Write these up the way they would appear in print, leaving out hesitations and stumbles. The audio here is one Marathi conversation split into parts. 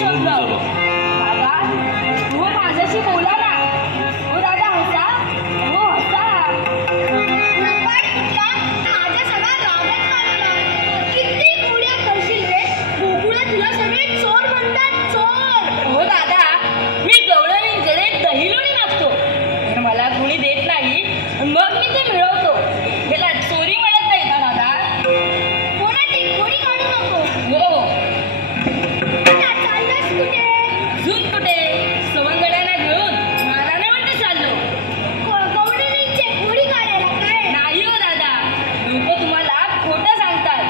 शोधलं. दादा, हो माझ्याशी बोला ना. हो दादा, हसा. हो हसा. माझ्या सगळा रागच काढला. किती उड्या करशील रे? गोकुळात तुला सगळे चोर म्हणतात, चोर. हो दादा, मी गवळणीकडे दहीलोणी मागतो, पण मला कोणी देत नाही. मग मी ते मिळवतो. ह्याला चोरी म्हणत नाही का दादा? कोणाची कोणी काढू नको. हो. आता चाललास कुठे? झूट कुठे? सवंगड्याला घेऊन माराने म्हणते चाललो. गवळणीचे कोणी काढायला काय? नाही हो दादा, लोक तुम्हाला खोटं सांगतात.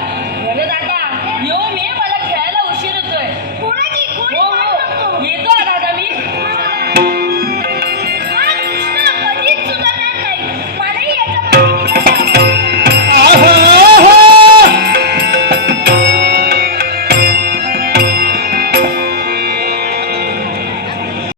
बरं दादा, यो मी मला खेळायला उशीर होतोय. कोणाची कोणी हो काढू नको. हो, येतो दादा.